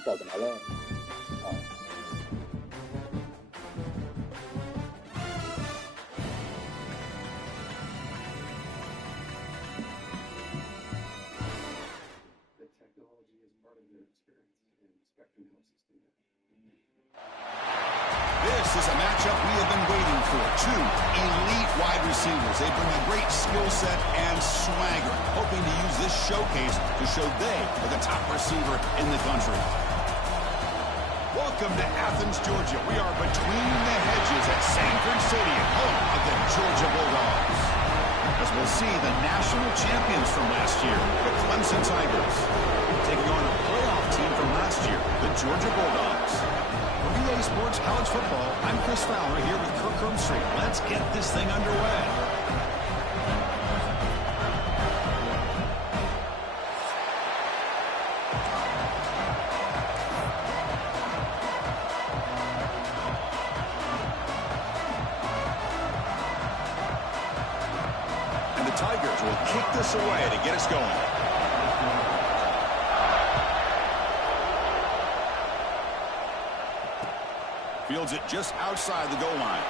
இதாதனால This is a matchup we have been waiting for. Two elite wide receivers. They bring a great skill set and swagger, hoping to use this showcase to show they are the top receiver in the country. Welcome to Athens, Georgia. We are between the hedges at Sanford Stadium, home of the Georgia Bulldogs. As we'll see the national champions from last year, the Clemson Tigers, taking on a playoff team from last year, the Georgia Bulldogs. For EA Sports College Football, I'm Chris Fowler here with Kirk Street. Let's get this thing underway. And the Tigers will kick this away to get us going. Fields it just outside the goal line.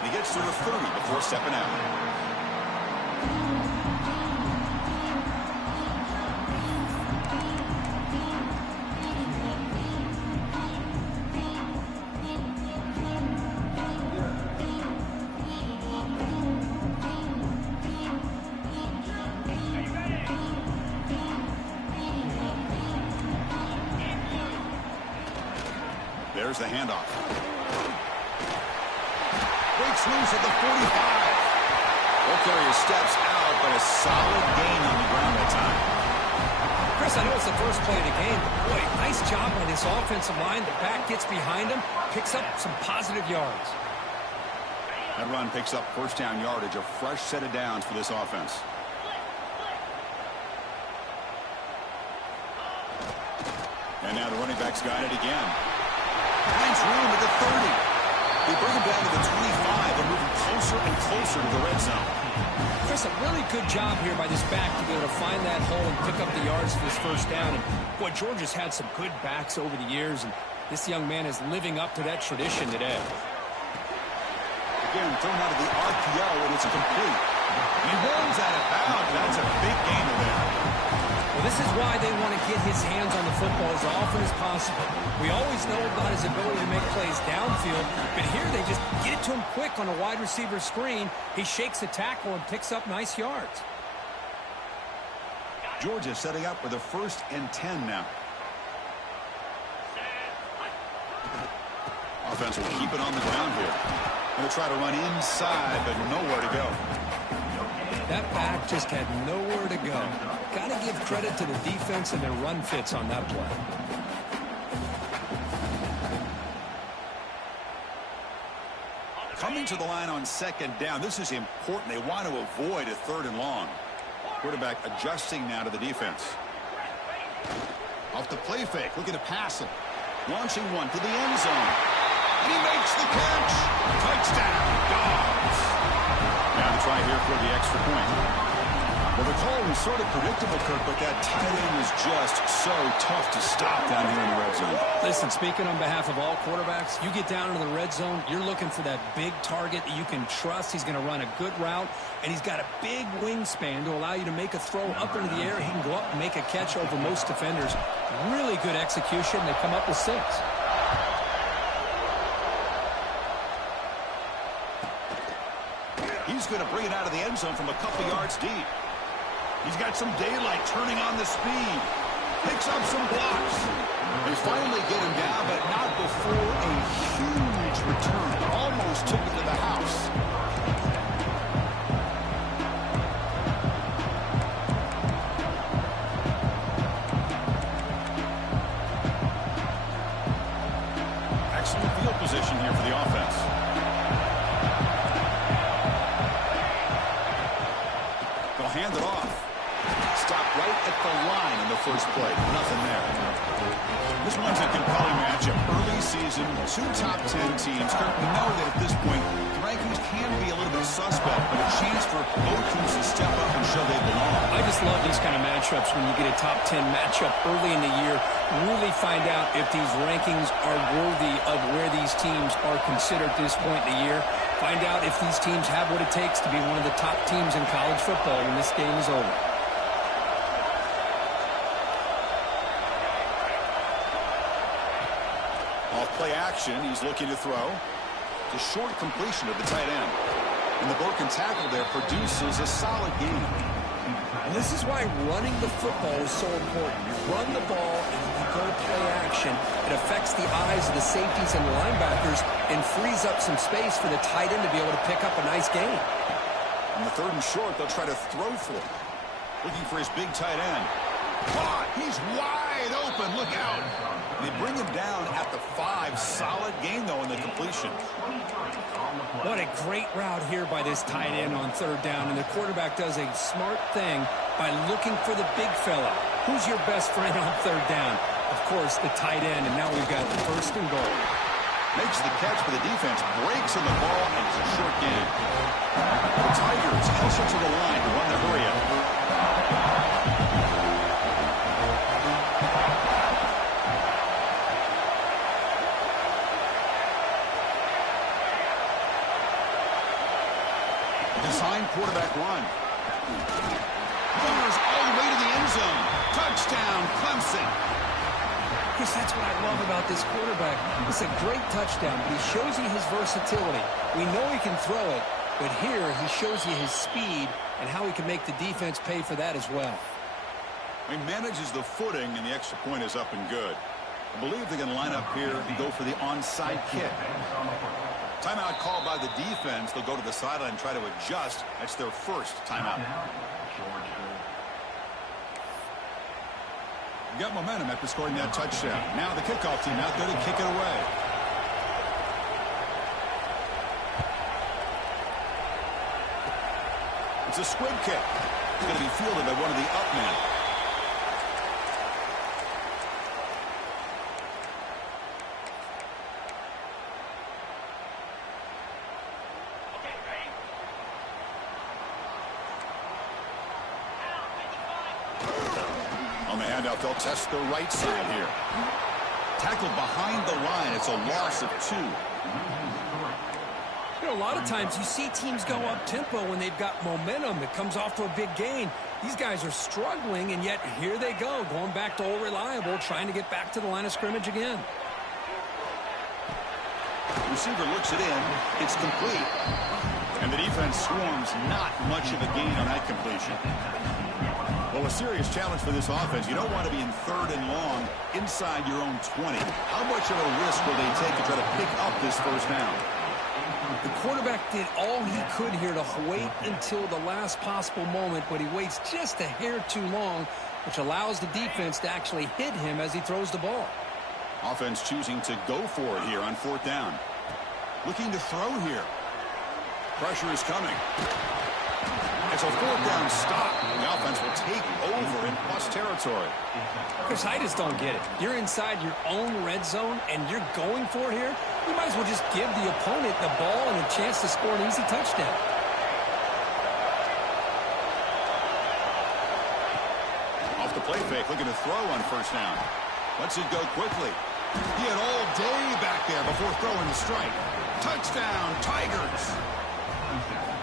And he gets to the 30 before stepping out. There's the handoff. Breaks loose at the 45. Ball carrier steps out, but a solid gain on the ground that time. Chris, I know it's the first play of the game, but boy, nice job on this offensive line. The back gets behind him, picks up some positive yards. That run picks up first down yardage, a fresh set of downs for this offense. And now the running back's got it again. Finds room at the 30. They bring him down to the 25 and moving closer and closer to the red zone. Chris, a really good job here by this back to be able to find that hole and pick up the yards for this first down. And boy, Georgia's had some good backs over the years, and this young man is living up to that tradition today. Again, thrown out of the RPO, and it's complete. He runs out of bounds. That's a big gain there. Well, this is why they want to get his hands on the football as often as possible. We always know about his ability to make plays downfield, but here they just get it to him quick on a wide receiver screen. He shakes the tackle and picks up nice yards. Georgia setting up with a 1st and 10 now. Offense will keep it on the ground here. Going to try to run inside, but nowhere to go. That back just had nowhere to go. Got to give credit to the defense and their run fits on that play. Coming to the line on 2nd down. This is important. They want to avoid a 3rd and long. Quarterback adjusting now to the defense. Off the play fake. Looking to pass him. Launching one to the end zone. And he makes the catch. Touchdown, Dogs. Now to try here for the extra point. Well, the call was sort of predictable, Kirk, but that tight end was just so tough to stop down here in the red zone. Listen, speaking on behalf of all quarterbacks, you get down into the red zone, you're looking for that big target that you can trust. He's going to run a good route, and he's got a big wingspan to allow you to make a throw up into the air. He can go up and make a catch over most defenders. Really good execution. They come up with 6. He's going to bring it out of the end zone from a couple yards deep. He's got some daylight turning on the speed. Picks up some blocks. They finally get him down, but not before a huge return. Almost took it to the house. Excellent field position here for the offense. They'll hand it off. Stop right at the line in the first play. play. Nothing there. This one's a compelling matchup. Early season, two top 10 teams. Kirk, we know that at this point, the rankings can be a little bit suspect, but a chance for both teams to step up and show they belong. I just love these kind of matchups when you get a top 10 matchup early in the year. Really find out if these rankings are worthy of where these teams are considered at this point in the year. Find out if these teams have what it takes to be one of the top teams in college football when this game is over. Play action. He's looking to throw. The short completion of the tight end. And the broken tackle there produces a solid gain. And this is why running the football is so important. You run the ball and you go to play action. It affects the eyes of the safeties and the linebackers and frees up some space for the tight end to be able to pick up a nice gain. On the 3rd and short, they'll try to throw for it. Looking for his big tight end. Caught! He's wide open. Look out. They bring him down at the 5. Solid gain, though, in the completion. What a great route here by this tight end on 3rd down. And the quarterback does a smart thing by looking for the big fella. Who's your best friend on 3rd down? Of course, the tight end. And now we've got the 1st and goal. Makes the catch for the defense. Breaks in the ball, and it's a short gain. The Tigers hustle to the line to run the hurry-up. Design quarterback run. Runners all the way to the end zone. Touchdown, Clemson. Chris, that's what I love about this quarterback. It's a great touchdown, but he shows you his versatility. We know he can throw it, but here he shows you his speed and how he can make the defense pay for that as well. He manages the footing, and the extra point is up and good. I believe they're going to line up here and go for the onside kick. Timeout called by the defense. They'll go to the sideline and try to adjust. That's their first timeout. Got momentum after scoring that touchdown. Now the kickoff team out there to kick it away. It's a squib kick. It's going to be fielded by one of the up men. They'll test the right side here. Tackled behind the line. It's a loss of 2. You know, a lot of times you see teams go up-tempo when they've got momentum. It comes off to a big gain. These guys are struggling, and yet here they go, going back to old reliable, trying to get back to the line of scrimmage again. Receiver looks it in. It's complete. And the defense swarms. Not much of a gain on that completion. Well, a serious challenge for this offense. You don't want to be in 3rd and long inside your own 20. How much of a risk will they take to try to pick up this 1st down? The quarterback did all he could here to wait until the last possible moment, but he waits just a hair too long, which allows the defense to actually hit him as he throws the ball. Offense choosing to go for it here on 4th down. Looking to throw here. Pressure is coming. It's a 4th down stop. The offense will take over in plus territory. Chris, I just don't get it. You're inside your own red zone, and you're going for it here? You might as well just give the opponent the ball and a chance to score an easy touchdown. Off the play fake, looking to throw on 1st down. Lets it go quickly. He had all day back there before throwing the strike. Touchdown, Tigers.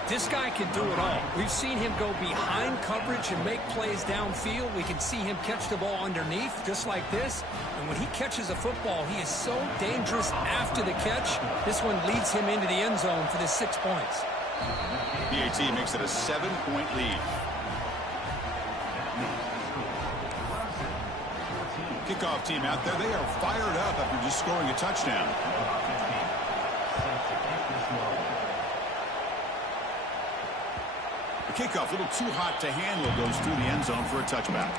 This guy can do it all. We've seen him go behind coverage and make plays downfield. We can see him catch the ball underneath just like this. And when he catches a football, he is so dangerous after the catch. This one leads him into the end zone for the 6 points. BAT makes it a 7-point lead. Kickoff team out there. They are fired up after just scoring a touchdown. Kickoff, a little too hot to handle, goes through the end zone for a touchback.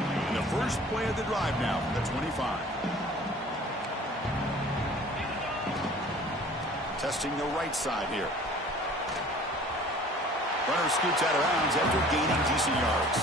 And the first play of the drive now from the 25. Testing the right side here. Runner scoots out of bounds after gaining decent yards.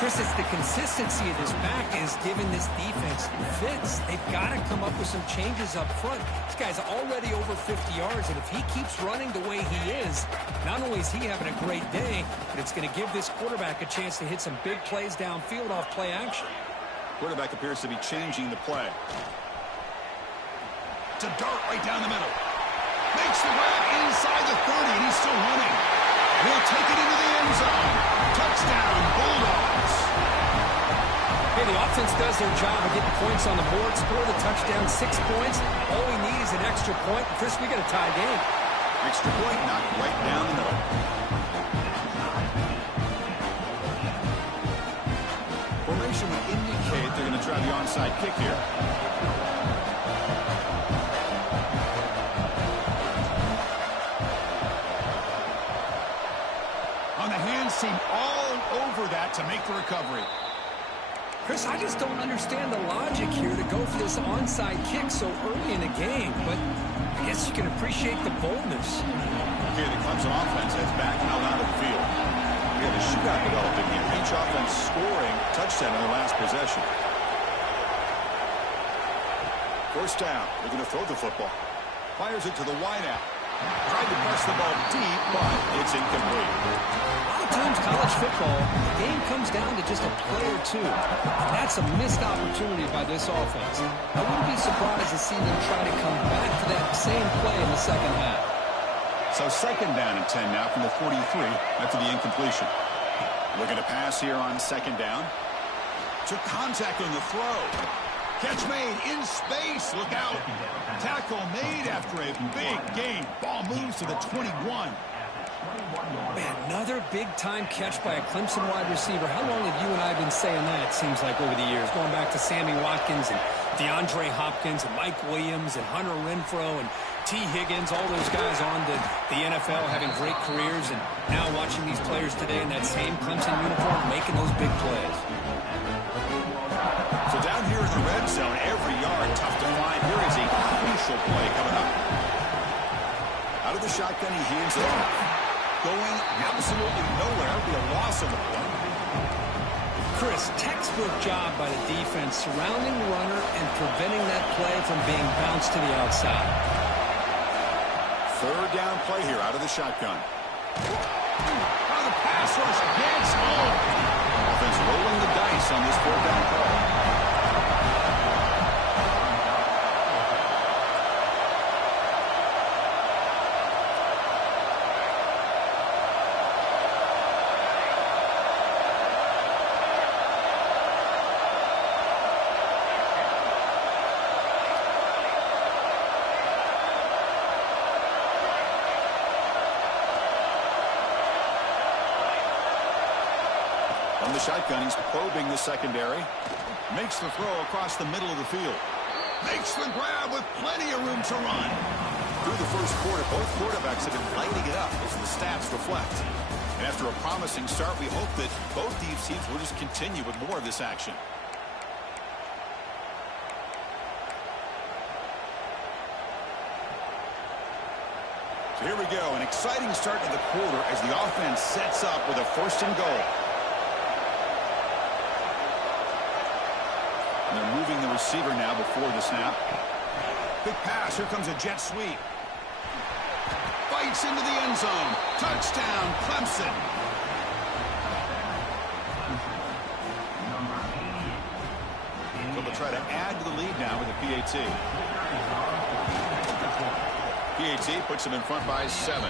Chris, it's the consistency of this back is giving this defense fits. They've got to come up with some changes up front. This guy's already over 50 yards, and if he keeps running the way he is, not only is he having a great day, but it's going to give this quarterback a chance to hit some big plays downfield off play action. Quarterback appears to be changing the play. It's a dart right down the middle. Makes the grab inside the 30, and he's still running. He'll take it into the end zone. Touchdown, Bulldogs. Hey, the offense does their job of getting points on the board, score the touchdown, 6 points. All we need is an extra point. Chris, we got a tie game. Extra point knocked right down the middle. Formation would indicate they're going to try the onside kick here. On the hands team all over that to make the recovery. Chris, I just don't understand the logic here to go for this onside kick so early in the game, but I guess you can appreciate the boldness. Okay, the Clemson offense heads back out onto the field. We have a shootout developing here. Each offense scoring a touchdown in their last possession. First down. They're going to throw the football. Fires it to the wideout. Tried to press the ball deep, but it's incomplete. A lot of times college football, the game comes down to just a play or two. That's a missed opportunity by this offense. I wouldn't be surprised to see them try to come back to that same play in the second half. So second down and 10 now from the 43 after the incompletion. Looking to pass here on second down. Took contact on the throw. Catch made in space. Look out. Tackle made after a big gain. Ball moves to the 21. Man, another big-time catch by a Clemson wide receiver. How long have you and I been saying that, it seems like, over the years? Going back to Sammy Watkins and DeAndre Hopkins and Mike Williams and Hunter Renfrow and T. Higgins, all those guys on to the NFL having great careers, and now watching these players today in that same Clemson uniform making those big plays. So down here in the red zone, every yard tough to find. Here is a crucial play coming up. Out of the shotgun, he hands it off. Going absolutely nowhere. It'll be a loss of the play. Chris, textbook job by the defense surrounding the runner and preventing that play from being bounced to the outside. Third down play here out of the shotgun. Now the pass rush gets home. Offense rolling the dice on this fourth down play. On the shotgun, he's probing the secondary. Makes the throw across the middle of the field. Makes the grab with plenty of room to run. Through the first quarter, both quarterbacks have been lighting it up as the stats reflect. And after a promising start, we hope that both these teams will just continue with more of this action. So here we go, an exciting start to the quarter as the offense sets up with a first and goal. And they're moving the receiver now before the snap. Big pass. Here comes a jet sweep. Bites into the end zone. Touchdown, Clemson. So they'll try to add to the lead now with a PAT. PAT puts them in front by 7.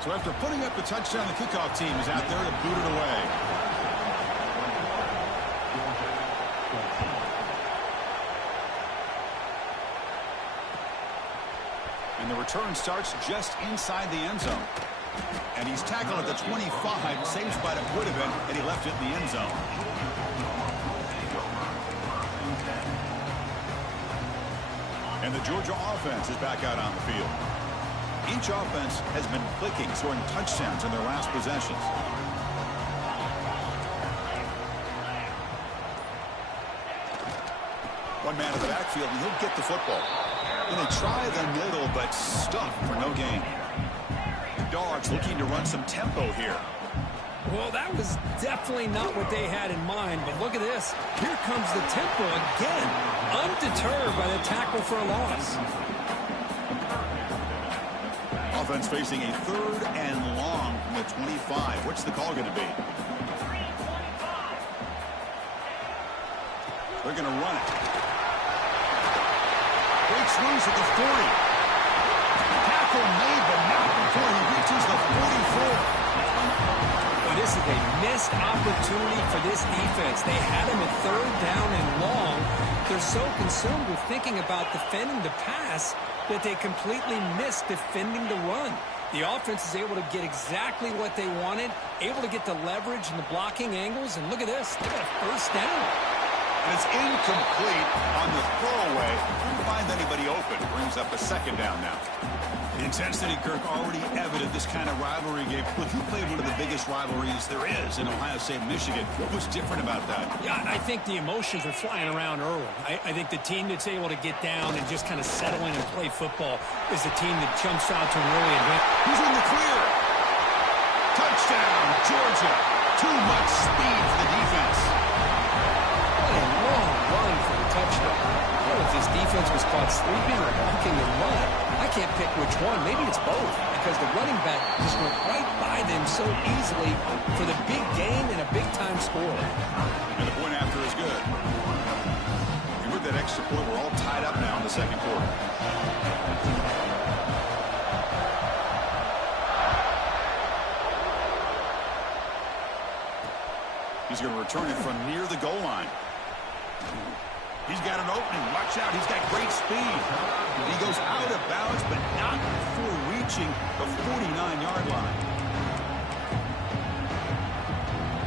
So after putting up the touchdown, the kickoff team is out there to boot it away. And the return starts just inside the end zone. And he's tackled at the 25. Same spot it would have been, and he left it in the end zone. And the Georgia offense is back out on the field. Each offense has been clicking, scoring touchdowns in their last possessions. One man in the backfield, and he'll get the football. And they try the middle, but stuffed for no gain. The Dogs looking to run some tempo here. Well, that was definitely not what they had in mind, but look at this. Here comes the tempo again, undeterred by the tackle for a loss. Offense facing a 3rd and long from the 25. What's the call going to be? They're going to run it. Breaks loose at the 40. Tackle made, but not before he reaches the 44. Well, this is a missed opportunity for this defense. They had him at 3rd down and long. They're so consumed with thinking about defending the pass that they completely missed defending the run. The offense is able to get exactly what they wanted, able to get the leverage and the blocking angles, and look at this. They got a 1st down. And it's incomplete on the throwaway. Couldn't find anybody open. Brings up a 2nd down now. The intensity, Kirk, already evident this kind of rivalry game. Look, you played one of the biggest rivalries there is in Ohio State, Michigan. What was different about that? Yeah, I think the emotions are flying around early. I think the team that's able to get down and just kind of settle in and play football is the team that jumps out to an early advantage. He's in the clear. Touchdown, Georgia. Too much speed for the defense. What a long run for the touchdown. I don't know if this defense was caught sleeping or blocking the run. I can't pick which one. Maybe it's both, because the running back just went right by them so easily for the big gain and a big-time score. And the point after is good. You heard that extra point. We're all tied up now in the 2nd quarter. He's going to return it from near the goal line. He's got an opening. Watch out. He's got great speed. He goes out of bounds, but not before reaching the 49-yard line.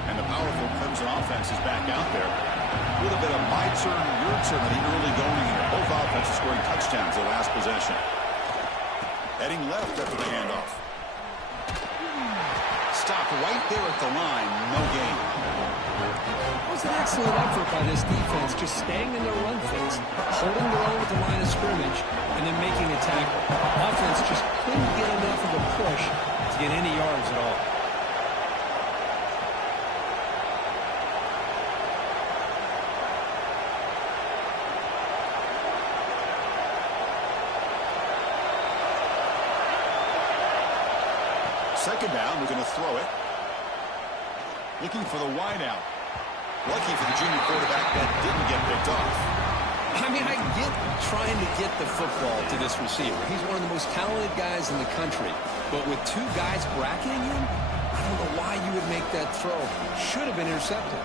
And the powerful Clemson offense is back out there. A little bit of my turn, your turn in the early going here. Both offenses scoring touchdowns their last possession. Heading left after the handoff. Stop right there at the line. No gain. It was an excellent effort by this defense, just staying in their run phase, holding their own at the line of scrimmage, and then making a tackle. Offense just couldn't get enough of a push to get any yards at all. Second down, we're going to throw it. Looking for the wideout. Lucky for the junior quarterback that didn't get picked off. I mean, I get trying to get the football to this receiver. He's one of the most talented guys in the country. But with 2 guys bracketing him, I don't know why you would make that throw. Should have been intercepted.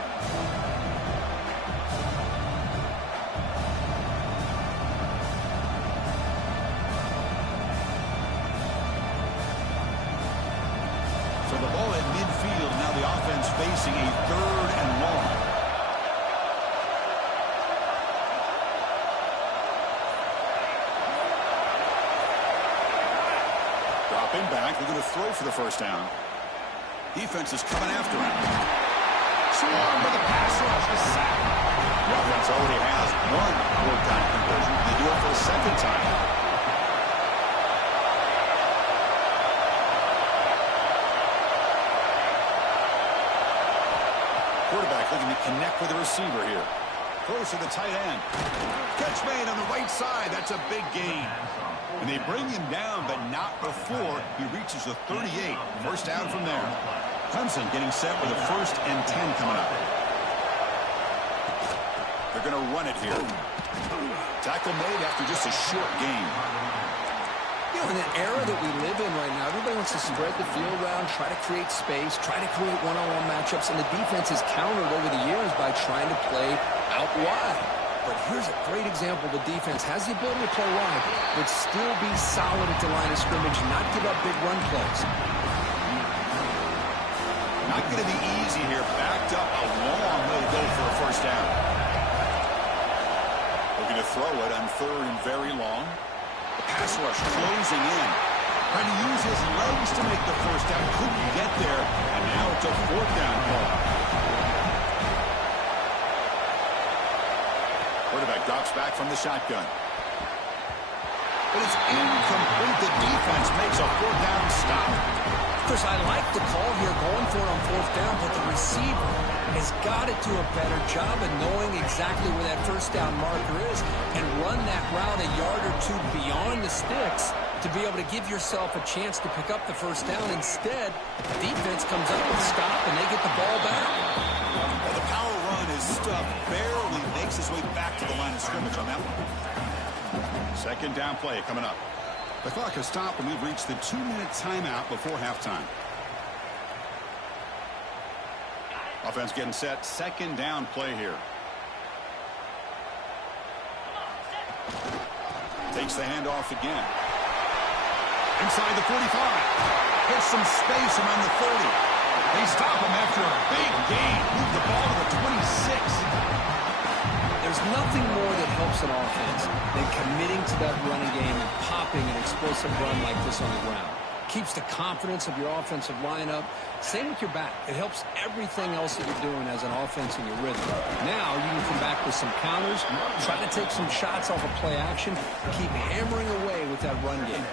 So the ball at midfield. Now the offense facing a 3rd and long. Dropping back. They're going to throw for the 1st down. Defense is coming after him. Swarm with a pass rush. The sack. The offense already has 1 4-time conversion. They do it for the 2nd time. Quarterback looking to connect with the receiver here. Close to the tight end. Catch made on the right side. That's a big gain. And they bring him down, but not before he reaches the 38. 1st down from there. Clemson getting set with a 1st and 10 coming up. They're going to run it here. Tackle made after just a short gain. You know, in the era that we live in right now, everybody wants to spread the field around, try to create space, try to create one-on-one matchups, and the defense has countered over the years by trying to play out wide. But here's a great example. The defense has the ability to play wide, but still be solid at the line of scrimmage and not give up big run plays. Not going to be easy here. Backed up a long way to go for a 1st down. Looking to throw it on 3rd and very long. The pass rush closing in. Trying to use his legs to make the 1st down. Couldn't get there. And now it's a 4th down call. Quarterback drops back from the shotgun. But it's incomplete. The defense makes a 4th down stop. Chris, I like the call here going for it on fourth down, but the receiver has got to do a better job of knowing exactly where that first down marker is and run that route a yard or two beyond the sticks to be able to give yourself a chance to pick up the first down. Instead, the defense comes up with a stop, and they get the ball back. Well, the power run is stuffed, barely makes his way back to the line of scrimmage on that one. Second down play coming up. The clock has stopped, and we've reached the 2-minute timeout before halftime. Offense getting set. Second down play here. Takes the handoff again. Inside the 45. Gets some space around the 30. They stop him after a big gain. Move the ball to the 26. There's nothing more that helps an offense than committing to that running game and popping an explosive run like this on the ground. Keeps the confidence of your offensive lineup. Same with your back. It helps everything else that you're doing as an offense in your rhythm. Now you can come back with some counters, try to take some shots off of play action, keep hammering away with that run game.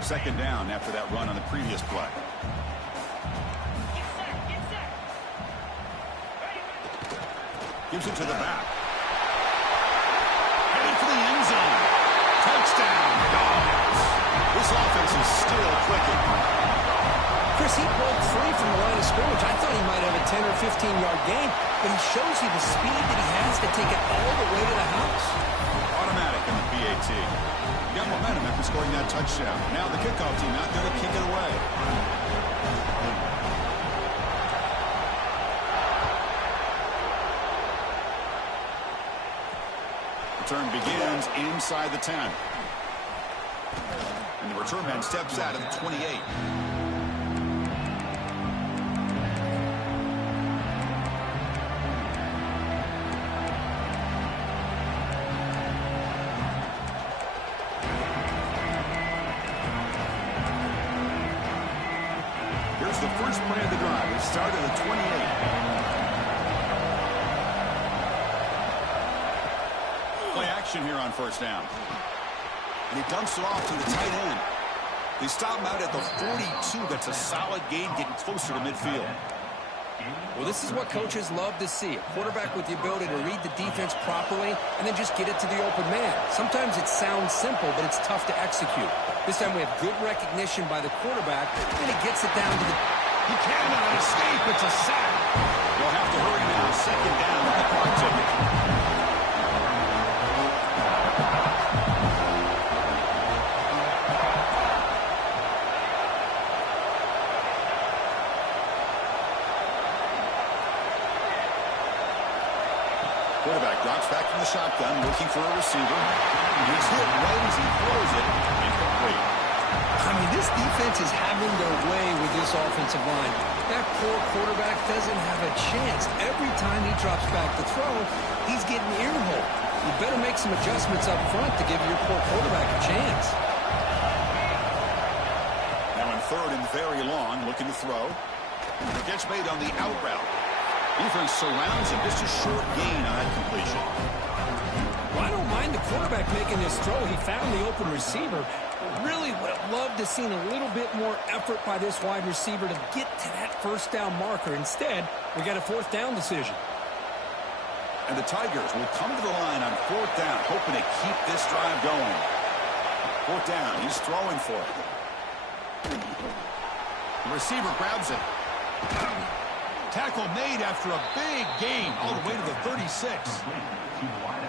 Second down after that run on the previous play. Gives it to the back. Headed for the end zone. Touchdown, Dogs. This offense is still clicking. Chris, he broke free from the line of scrimmage. I thought he might have a 10 or 15-yard gain, but he shows you the speed that he has to take it all the way to the house. Automatic in the PAT. Got momentum after scoring that touchdown. Now the kickoff team out there to kick it away. Return begins inside the 10. And the return man steps out of the 28. Here's the first play of the drive. It started at 28. Here on first down. And he dumps it off to the tight end. They stop him out at the 42. That's a solid gain, getting closer to midfield. Well, this is what coaches love to see. A quarterback with the ability to read the defense properly and then just get it to the open man. Sometimes it sounds simple, but it's tough to execute. This time we have good recognition by the quarterback, and he gets it down to the... He cannot escape. It's a sack. They'll have to hurry now. Second down with the clock ticking. Quarterback drops back from the shotgun, looking for a receiver. He's hit right as he throws it. Incomplete. I mean, this defense is having their way with this offensive line. That poor quarterback doesn't have a chance. Every time he drops back to throw, he's getting earholed. You better make some adjustments up front to give your poor quarterback a chance. Now in third and very long, looking to throw. It gets made on the out route. Defense surrounds him. Just a short gain on that completion. Well, I don't mind the quarterback making this throw. He found the open receiver. Really would have loved to seen a little bit more effort by this wide receiver to get to that first down marker. Instead, we got a fourth down decision. And the Tigers will come to the line on fourth down, hoping to keep this drive going. Fourth down. He's throwing for it. The receiver grabs it. Tackle made after a big gain all the way to the 36.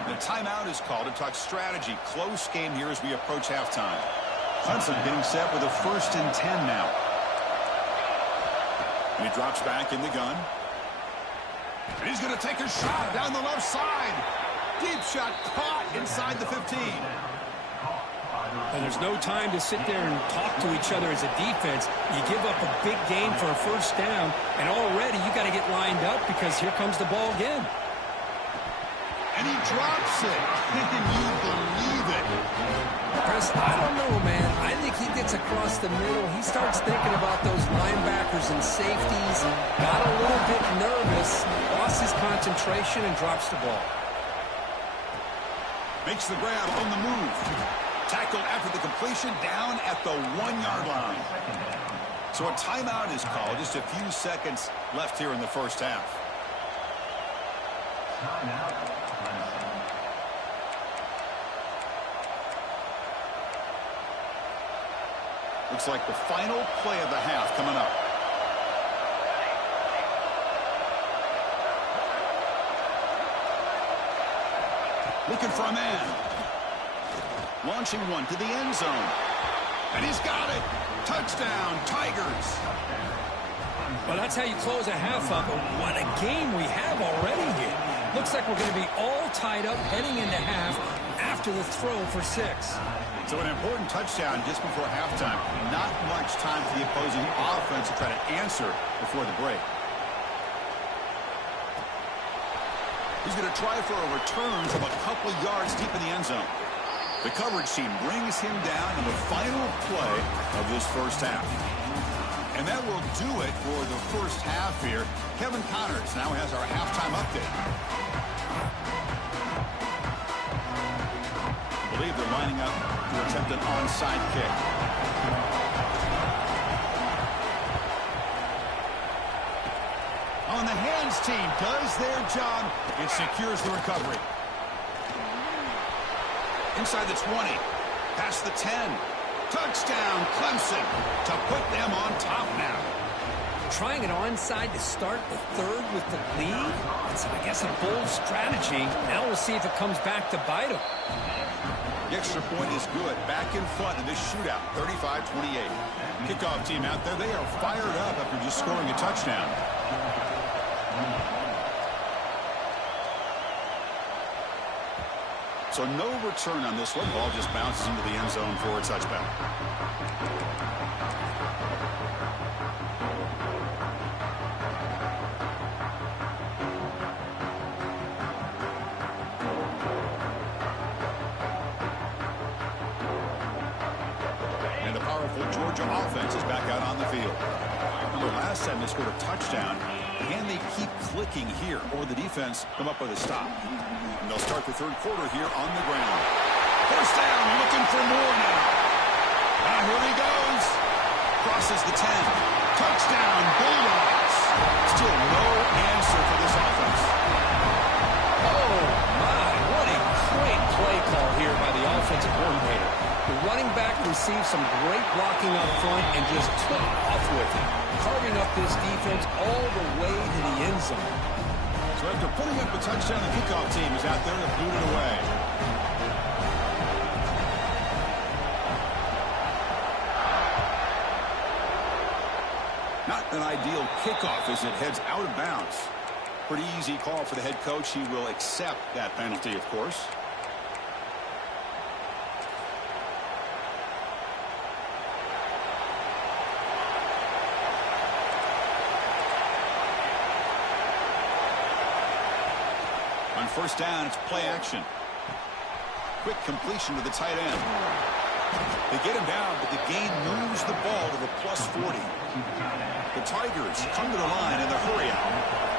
The timeout is called to talk strategy. Close game here as we approach halftime. Clemson getting set with a 1st and 10 now. And he drops back in the gun. And he's going to take a shot down the left side. Deep shot caught inside the 15. And there's no time to sit there and talk to each other as a defense. You give up a big gain for a first down, and already you got to get lined up because here comes the ball again. And he drops it. Can you believe it? Chris, I don't know, man. I think he gets across the middle. He starts thinking about those linebackers and safeties. Got a little bit nervous, lost his concentration, and drops the ball. Makes the grab on the move. Tackled after the completion down at the 1-yard line. So a timeout is called. Just a few seconds left here in the first half. Looks like the final play of the half coming up. Looking for a man. Launching one to the end zone. And he's got it. Touchdown, Tigers. Well, that's how you close a half up. What a game we have already here. Looks like we're going to be all tied up heading into half after the throw for 6. So an important touchdown just before halftime. Not much time for the opposing offense to try to answer before the break. He's going to try for a return from a couple yards deep in the end zone. The coverage team brings him down in the final play of this first half. And that will do it for the first half here. Kevin Connors now has our halftime update. I believe they're lining up to attempt an onside kick. On the hands team does their job. It secures the recovery. Inside the 20, past the 10. Touchdown, Clemson, to put them on top now. Trying an onside to start the third with the lead? It's, I guess, a bold strategy. Now we'll see if it comes back to bite them. The extra point is good. Back in front in this shootout, 35-28. Kickoff team out there, they are fired up after just scoring a touchdown. So no return on this one. Ball just bounces into the end zone for a touchback. And the powerful Georgia offense is back out on the field. Remember last time they scored a touchdown. Can they keep clicking here, or the defense come up with a stop? And they'll start the third quarter here on the ground. First down, looking for more now. Now here he goes. Crosses the 10. Touchdown, Bulldogs. Still no answer for this offense. Oh, my. What a great play call here by the offensive coordinator. The running back received some great blocking up front and just took off with it, carving up this defense all the way to the end zone. So after putting up a touchdown, the kickoff team is out there to boot it away. Not an ideal kickoff as it heads out of bounds. Pretty easy call for the head coach. He will accept that penalty, of course. On first down, it's play action. Quick completion to the tight end. They get him down, but the gain moves the ball to the +40. The Tigers come to the line in the hurry out.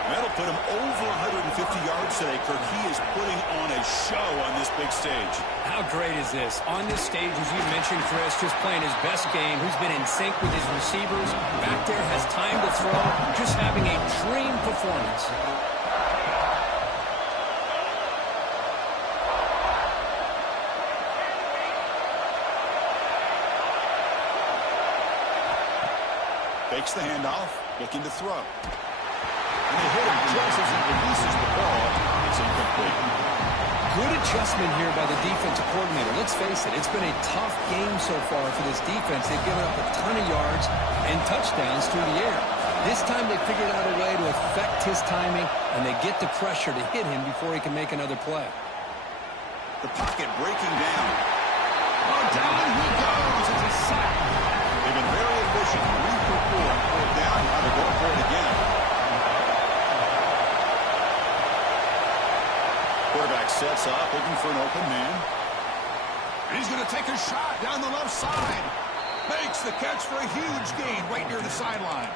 That'll put him over 150 yards today. Kirk, he is putting on a show on this big stage. How great is this? On this stage, as you mentioned, Chris, just playing his best game. Who's been in sync with his receivers. Back there, has time to throw. Just having a dream performance. Fakes the handoff, looking to throw. And they hit him just as he releases the ball. It's incomplete. Good adjustment here by the defensive coordinator. Let's face it, it's been a tough game so far for this defense. They've given up a ton of yards and touchdowns through the air. This time they figured out a way to affect his timing, and they get the pressure to hit him before he can make another play. The pocket breaking down. Oh, down he goes. It's a sack. They've been very efficient. 3 for 4. Pulled down. Now they're going for it again. Quarterback sets up, looking for an open man. And he's going to take a shot down the left side. Makes the catch for a huge gain right near the sideline.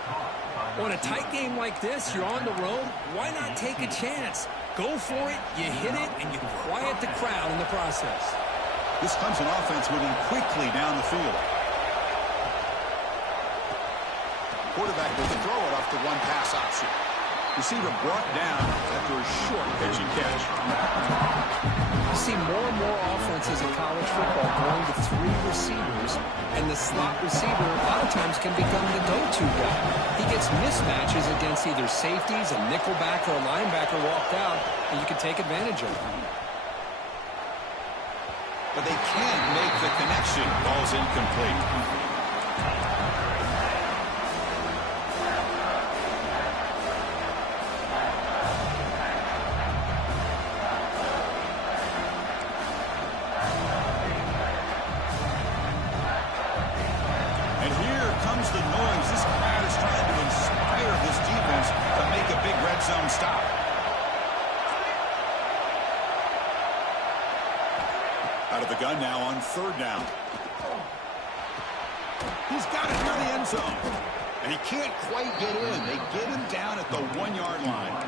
On a tight game like this, you're on the road. Why not take a chance? Go for it, you hit it, and you quiet the crowd in the process. This Clemson offense moving quickly down the field. Quarterback will throw it off the one-pass option. Receiver brought down after a short pitching catch. You see more and more offenses in college football going to 3 receivers, and the slot receiver a lot of times can become the go-to guy. He gets mismatches against either safeties, a nickelback, or a linebacker walked out, and you can take advantage of it. But they can't make the connection. Ball's incomplete. The noise. This crowd is trying to inspire this defense to make a big red zone stop. Out of the gun now on 3rd down. He's got it near the end zone. And he can't quite get in. They get him down at the 1-yard line.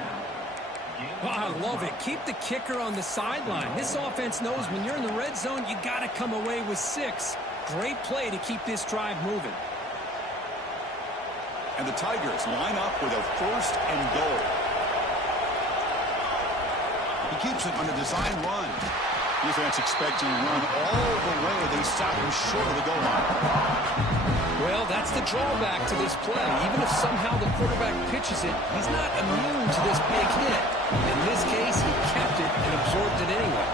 Oh, I love it. Keep the kicker on the sideline. This offense knows when you're in the red zone, you got to come away with 6. Great play to keep this drive moving. And the Tigers line up with a 1st and goal. He keeps it on a design run. Defense expecting to run all the way. They stop him short of the goal line. Well, that's the drawback to this play. Even if somehow the quarterback pitches it, he's not immune to this big hit. In this case, he kept it and absorbed it anyway.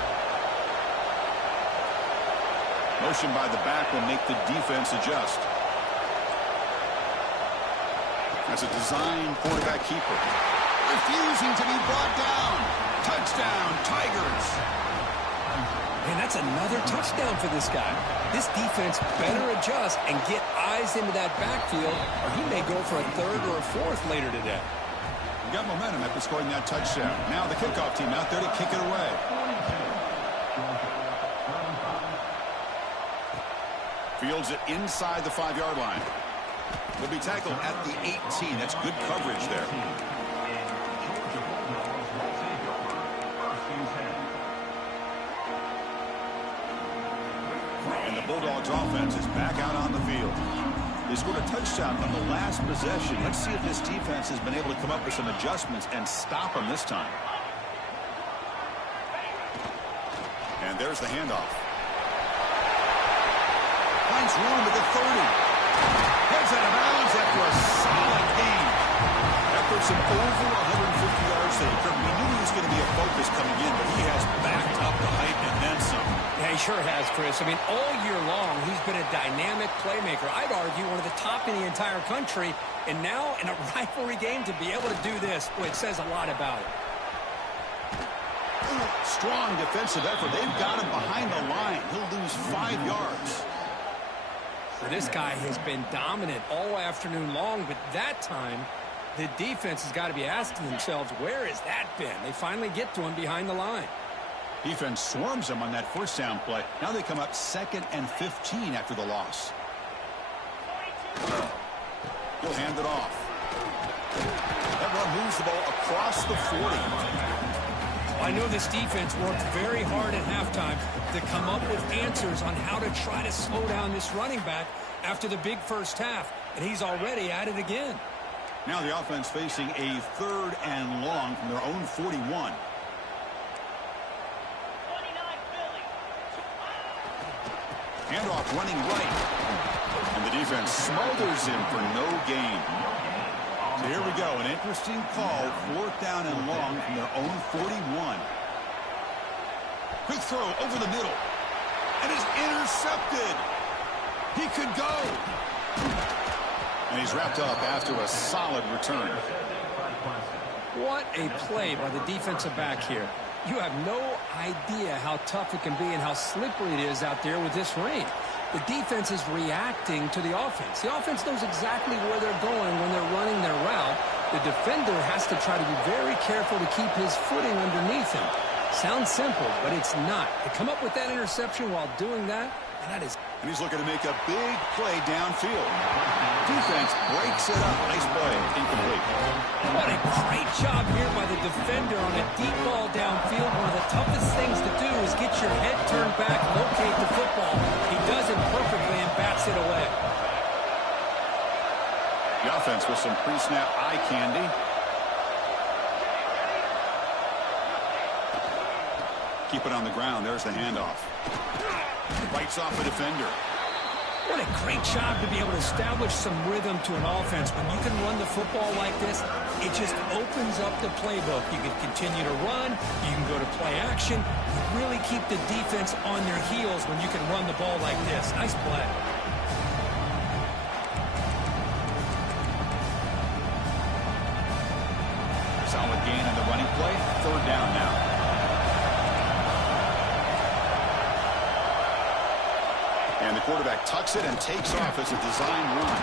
Motion by the back will make the defense adjust. As a design quarterback keeper. Refusing to be brought down. Touchdown, Tigers. Man, that's another touchdown for this guy. This defense better adjust and get eyes into that backfield, or he may go for a 3rd or a 4th later today. He got momentum after scoring that touchdown. Now the kickoff team out there to kick it away. Fields it inside the 5-yard line. Will be tackled at the 18. That's good coverage there. And the Bulldogs offense is back out on the field. They scored a touchdown on the last possession. Let's see if this defense has been able to come up with some adjustments and stop them this time. And there's the handoff. Finds room at the 30. Heads out of bounds after a solid gain. That puts him over 150 yards there. We knew he was going to be a focus coming in, but he has backed up the hype and then some. Yeah, he sure has, Chris. I mean, all year long, he's been a dynamic playmaker. I'd argue one of the top in the entire country. And now, in a rivalry game, to be able to do this, boy, it says a lot about it. Strong defensive effort. They've got him behind the line. He'll lose 5 yards. This guy has been dominant all afternoon long, but that time, the defense has got to be asking themselves, where has that been? They finally get to him behind the line. Defense swarms him on that 1st down play. Now they come up 2nd and 15 after the loss. He'll hand it off. That run moves the ball across the 40. I know this defense worked very hard at halftime to come up with answers on how to try to slow down this running back after the big first half, and he's already at it again. Now the offense facing a 3rd and long from their own 41. Handoff running right. And the defense smothers him for no gain. So here we go. An interesting call. 4th down and long from their own 41. Quick throw over the middle. And is intercepted. He could go. And he's wrapped up after a solid return. What a play by the defensive back here. You have no idea how tough it can be and how slippery it is out there with this rain. The defense is reacting to the offense. The offense knows exactly where they're going when they're running their route. The defender has to try to be very careful to keep his footing underneath him. Sounds simple, but it's not. To come up with that interception while doing that, and that is... And he's looking to make a big play downfield. defense breaks it up. Nice play. Incomplete. What a great job here by the defender on a deep ball downfield. One of the toughest things to do is get your head turned back, locate the football. He does it perfectly and bats it away. The offense with some pre-snap eye candy. Keep it on the ground. There's the handoff. Bites off a defender. What a great job to be able to establish some rhythm to an offense. When you can run the football like this, it just opens up the playbook. You can continue to run. You can go to play action. You really keep the defense on their heels when you can run the ball like this. Nice play. Solid gain on the running play. Third down now. And the quarterback tucks it and takes off as a design run.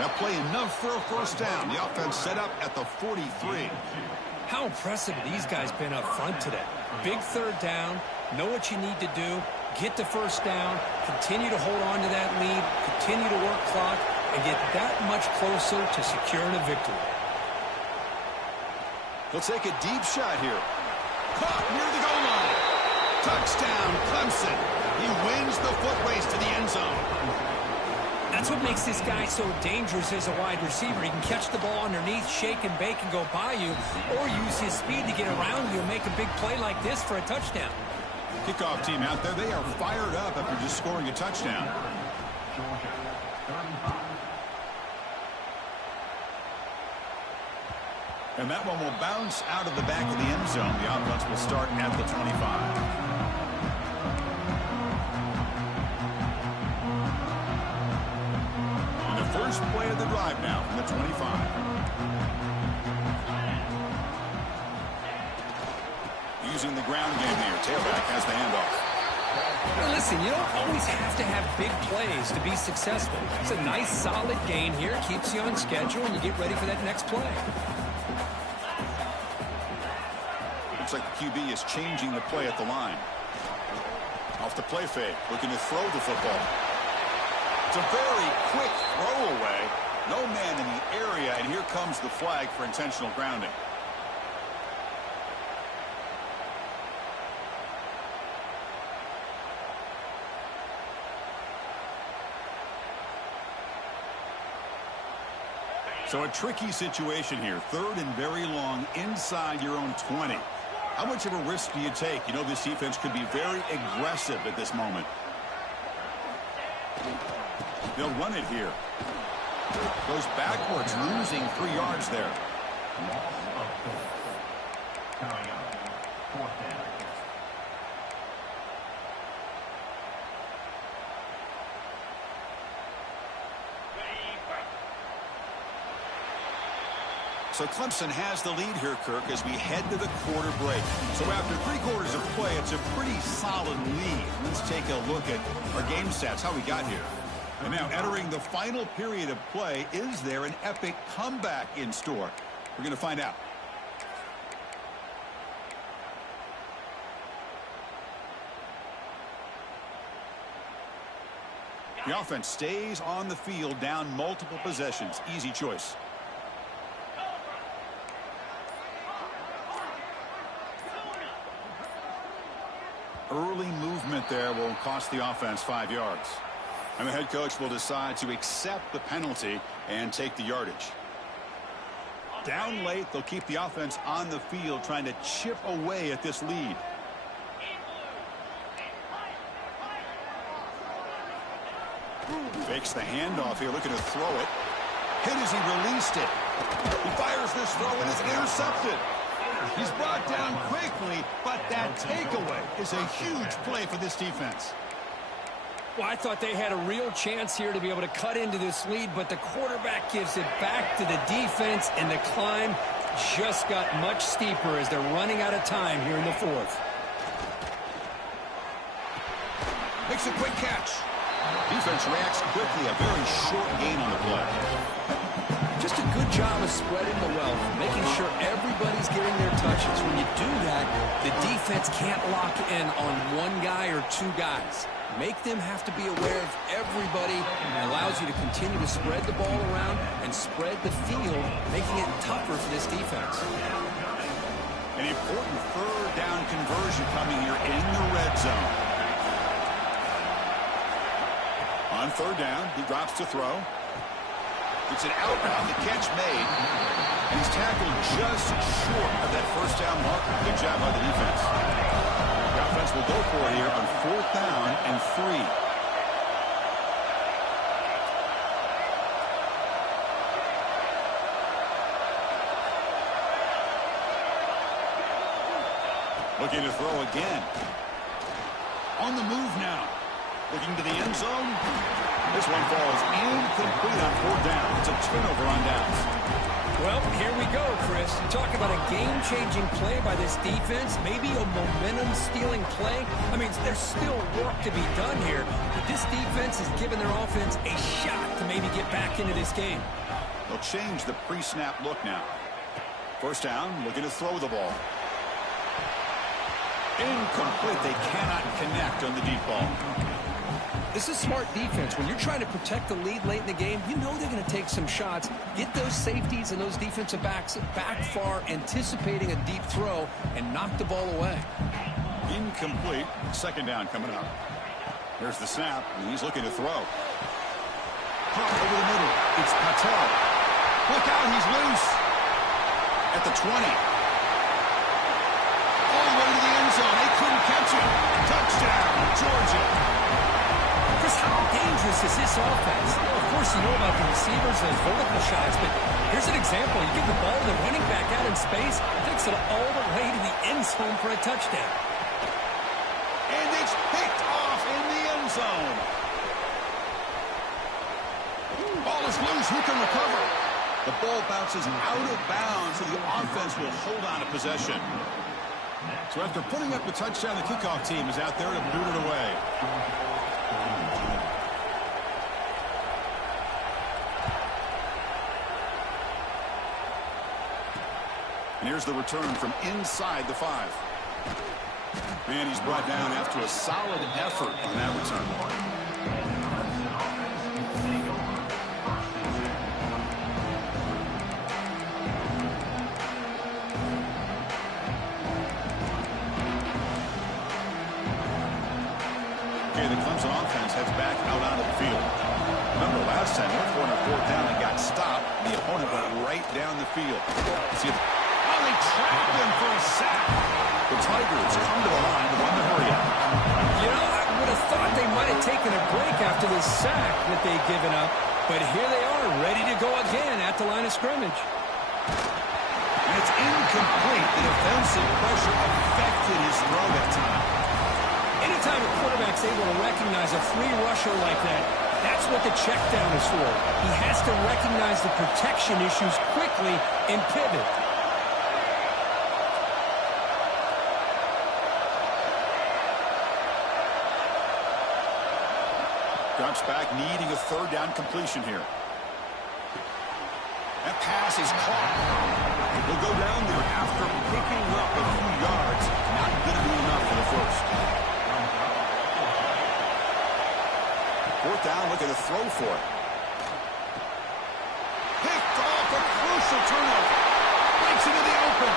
That play enough for a first down. The offense set up at the 43. How impressive have these guys been up front today? Big third down. Know what you need to do. Get the first down. Continue to hold on to that lead. Continue to work clock. And get that much closer to securing a victory. He'll take a deep shot here. Caught near the goal line. Touchdown, Clemson. He wins the foot race to the end zone. That's what makes this guy so dangerous as a wide receiver. He can catch the ball underneath, shake and bake and go by you, or use his speed to get around you and make a big play like this for a touchdown. Kickoff team out there, they are fired up after just scoring a touchdown. And that one will bounce out of the back of the end zone. The offense will start at the 25. First play of the drive now from the 25. Using the ground game here. Tailback has the handoff. Now listen, you don't always have to have big plays to be successful. It's a nice, solid gain here. Keeps you on schedule, and you get ready for that next play. Looks like the QB is changing the play at the line. Off the play fake. Looking to throw the football. It's a very quick throwaway. No man in the area, and here comes the flag for intentional grounding. So a tricky situation here. Third and very long inside your own 20. How much of a risk do you take? You know this defense could be very aggressive at this moment. They'll run it here. Goes backwards, losing 3 yards there. So Clemson has the lead here, Kirk, as we head to the quarter break. So after 3 quarters of play, it's a pretty solid lead. Let's take a look at our game stats, how we got here. And now entering the final period of play, is there an epic comeback in store? We're going to find out. The offense stays on the field, down multiple possessions. Easy choice. Early movement there will cost the offense 5 yards. And the head coach will decide to accept the penalty and take the yardage. Down late, they'll keep the offense on the field trying to chip away at this lead. Fakes the handoff here, looking to throw it. Hit as he released it. He fires this throw and it's intercepted. He's brought down quickly, but that takeaway is a huge play for this defense. Well, I thought they had a real chance here to be able to cut into this lead, but the quarterback gives it back to the defense, and the climb just got much steeper as they're running out of time here in the fourth. Makes a quick catch. Defense reacts quickly, a very short gain on the play. Just a good job job of spreading the wealth, making sure everybody's getting their touches. When you do that, the defense can't lock in on one guy or two guys. Make them have to be aware of everybody, and allows you to continue to spread the ball around and spread the field, making it tougher for this defense. An important third down conversion coming here in the red zone. On third down, he drops to throw. It's an out route, the catch made, and he's tackled just short of that first down marker. Good job by the defense. The offense will go for it here on fourth down and 3. Looking to throw again. On the move now. Looking to the end zone. This one falls incomplete on fourth down. It's a turnover on downs. Well, here we go, Chris. Talk about a game-changing play by this defense. Maybe a momentum-stealing play. I mean, there's still work to be done here, but this defense has given their offense a shot to maybe get back into this game. They'll change the pre-snap look now. First down, looking to throw the ball. Incomplete. They cannot connect on the deep ball. This is smart defense. When you're trying to protect the lead late in the game, you know they're going to take some shots. Get those safeties and those defensive backs back far, anticipating a deep throw, and knock the ball away. Incomplete. Second down coming up. There's the snap, and he's looking to throw. Hop over the middle. It's Patel. Look out, he's loose. At the 20. All the way to the end zone. They couldn't catch him. Touchdown, Georgia. Chris, how dangerous is this offense? Of course, you know about the receivers, those vertical shots, but here's an example. You give the ball to the running back out in space, takes it all the way to the end zone for a touchdown. And it's picked off in the end zone. Ball is loose. Who can recover? The ball bounces out of bounds, so the offense will hold on to possession. So after putting up the touchdown, the kickoff team is out there to boot it away. And here's the return from inside the 5. And he's brought down after a solid effort on that return. Okay, the Clemson offense heads back out onto the field. Remember last time, they were on a fourth down and got stopped. The opponent went right down the field. See if they trapped him for a sack. The Tigers come to the line to run the hurry up. You know, I would have thought they might have taken a break after this sack that they'd given up, but here they are, ready to go again at the line of scrimmage. And it's incomplete. The defensive pressure affected his throw that time. Anytime a quarterback's able to recognize a free rusher like that, that's what the check down is for. He has to recognize the protection issues quickly and pivot. Drops back, needing a third down completion here. That pass is caught. He'll go down there after picking up a few yards. Not going to be enough for the first. Fourth down, looking to throw for it. Picked off, a crucial turnover. Breaks into the open.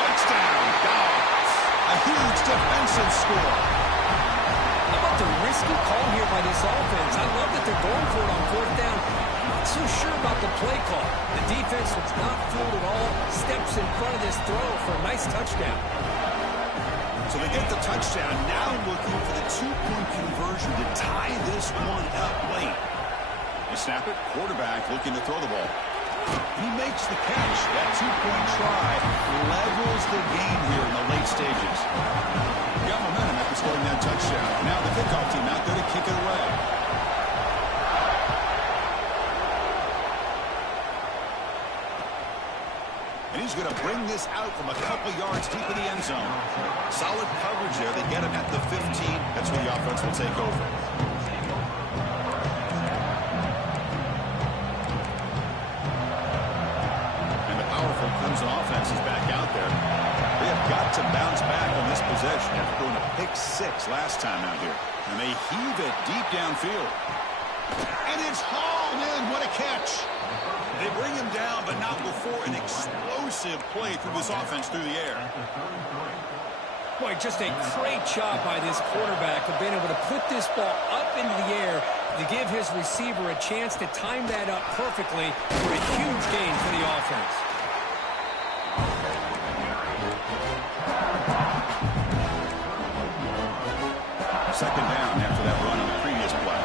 Touchdown, Dogs. A huge defensive score. How about the risky call here by this offense? I love that they're going for it on fourth down. I'm not so sure about the play call. The defense was not fooled at all. Steps in front of this throw for a nice touchdown. So they get the touchdown. Now looking for the two-point conversion to tie this one up late. They snap it. Quarterback looking to throw the ball. He makes the catch. That two-point try levels the game here in the late stages. Got momentum after scoring that touchdown. Now the kickoff team out there to kick it away. And he's going to bring this out from a couple yards deep in the end zone. Solid coverage there. They get him at the 15. That's where the offense will take over. bounce back on this possession after going a pick 6 last time out here. And they heave it deep downfield. And it's hauled in. What a catch. They bring him down, but not before an explosive play through this offense through the air. Boy, just a great job by this quarterback of being able to put this ball up into the air to give his receiver a chance to time that up perfectly for a huge gain for the offense. Second down after that run on the previous play.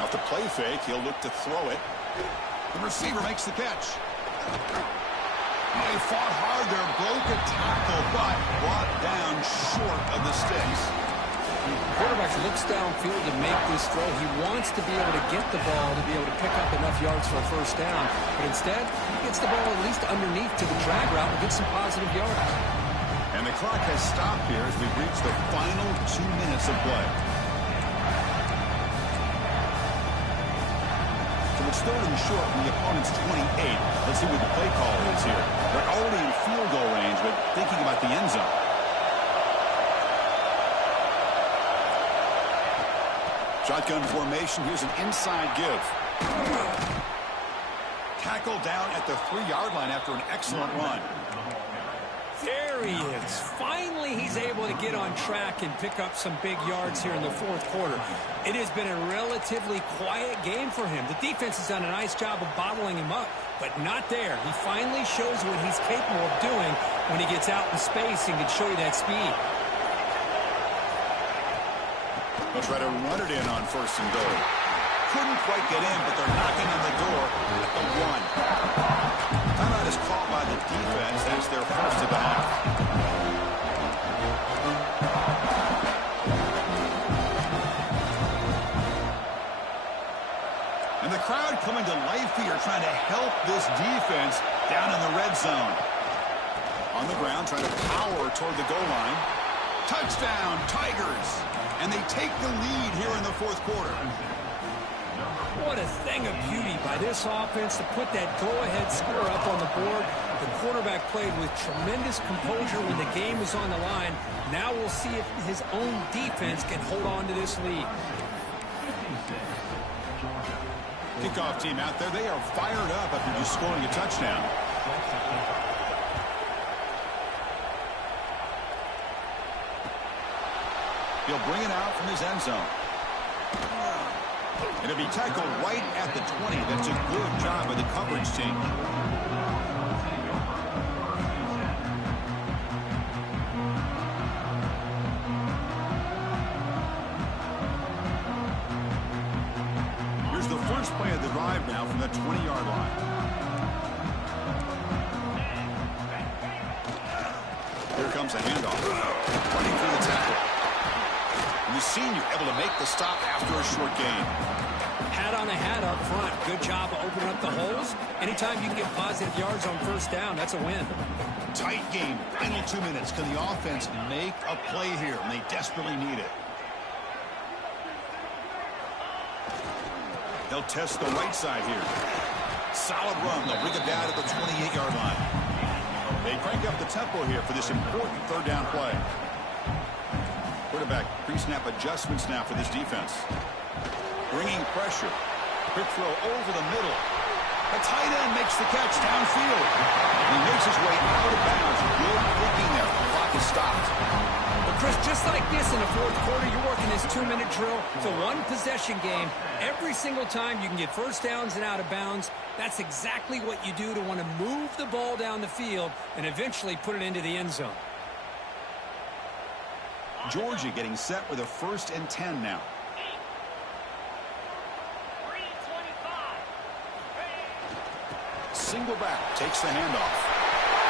Off the play fake, he'll look to throw it. The receiver makes the catch. They fought hard there, broke a tackle, but brought down short of the sticks. The quarterback looks downfield to make this throw. He wants to be able to get the ball to be able to pick up enough yards for a first down. But instead, he gets the ball at least underneath to the drag route and gets some positive yards. And the clock has stopped here as we reach the final 2 minutes of play. So it's third and short from the opponent's 28. Let's see what the play call is here. They're already in field goal range, but thinking about the end zone. Shotgun formation. Here's an inside give. Tackle down at the 3-yard line after an excellent run. There he is. Finally, he's able to get on track and pick up some big yards here in the fourth quarter. It has been a relatively quiet game for him. The defense has done a nice job of bottling him up, but not there. He finally shows what he's capable of doing when he gets out in space and can show you that speed. They'll try to run it in on first and goal. Couldn't quite get in, but they're knocking on the door at the 1. Timeout is called by the defense. That's their first of the half. And the crowd coming to life here, trying to help this defense down in the red zone. On the ground, trying to power toward the goal line. Touchdown, Tigers! And they take the lead here in the fourth quarter. What a thing of beauty by this offense to put that go-ahead score up on the board. The quarterback played with tremendous composure when the game was on the line. Now we'll see if his own defense can hold on to this lead. Kickoff team out there. They are fired up after just scoring a touchdown. He'll bring it out from his end zone. It'll be tackled right at the 20. That's a good job by the coverage team. Here's the first play of the drive now from the 20-yard line. Here comes a handoff. Running through the tackle. And the senior able to make the stop after a short gain. Hat on a hat up front. Good job of opening up the holes. Anytime you can get positive yards on first down, that's a win. Tight game. Final 2 minutes. Can the offense make a play here? And they desperately need it. They'll test the right side here. Solid run. They'll bring it down at the 28-yard line. They crank up the tempo here for this important third down play. Quarterback pre-snap adjustments now for this defense. Bringing pressure. Quick throw over the middle. The tight end makes the catch downfield. And he makes his way out of bounds. Good thinking there. The clock is stopped. But Chris, just like this in the fourth quarter, you're working this 2-minute drill. It's a one-possession game. Every single time you can get first downs and out of bounds. That's exactly what you do to want to move the ball down the field and eventually put it into the end zone. Georgia getting set with a 1st and 10 now. Single back takes the handoff.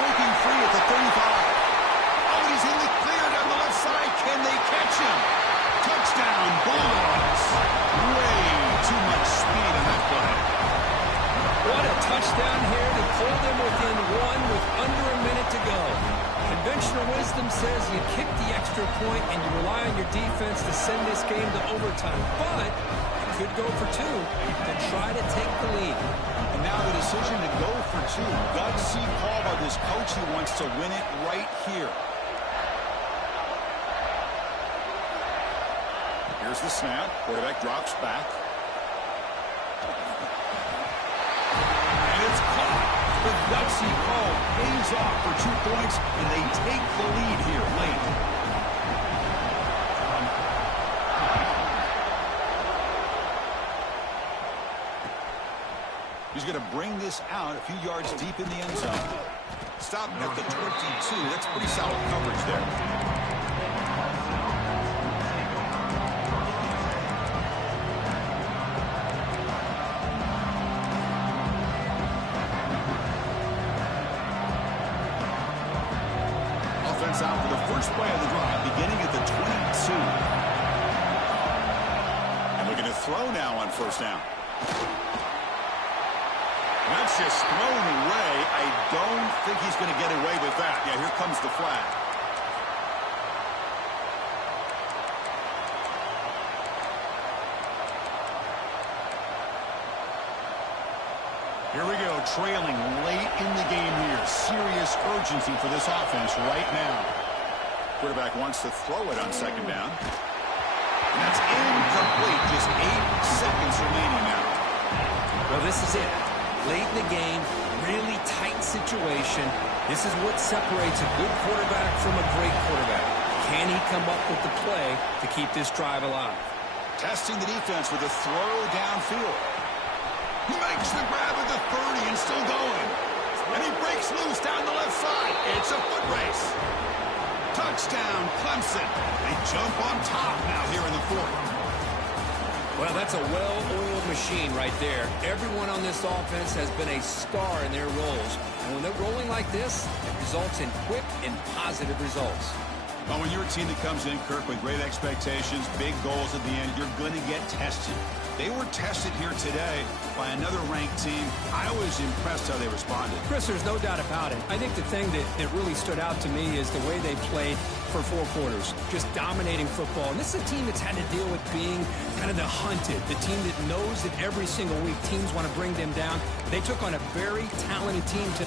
Breaking free at the 35. Oh, he's in the clear down the left side. Can they catch him? Touchdown, Bulldogs. Way too much speed in that play. What a touchdown here to pull them within one with under a minute to go. Conventional wisdom says you kick the extra point and you rely on your defense to send this game to overtime. But could go for two to try to take the lead. And now the decision to go for two. Gutsy call by this coach. He wants to win it right here. Here's the snap. Quarterback drops back. And it's caught. The gutsy call pays off for 2 points, and they take the lead here late. He's going to bring this out a few yards deep in the end zone. Stop at the 22. That's pretty solid coverage there. Out for the first play of the drive, beginning at the 22. And looking to throw now on first down. That's just thrown away. I don't think he's going to get away with that. Yeah, here comes the flag. Here we go, trailing late in the game here. Serious urgency for this offense right now. Quarterback wants to throw it on second down. And that's incomplete. Just 8 seconds remaining now. Well, this is it. Late in the game, really tight situation. This is what separates a good quarterback from a great quarterback. Can he come up with the play to keep this drive alive? Testing the defense with a throw downfield. He makes the grab at the 30 and still going. And he breaks loose down the left side. It's a foot race. Touchdown, Clemson. They jump on top now here in the fourth. Well, that's a well-oiled machine right there. Everyone on this offense has been a star in their roles. And when they're rolling like this, it results in quick and positive results. Well, when you're a team that comes in, Kirk, with great expectations, big goals at the end, you're going to get tested. They were tested here today by another ranked team. I was impressed how they responded. Chris, there's no doubt about it. I think the thing that really stood out to me is the way they played for 4 quarters, just dominating football. And this is a team that's had to deal with being kind of the hunted, the team that knows that every single week teams want to bring them down. They took on a very talented team to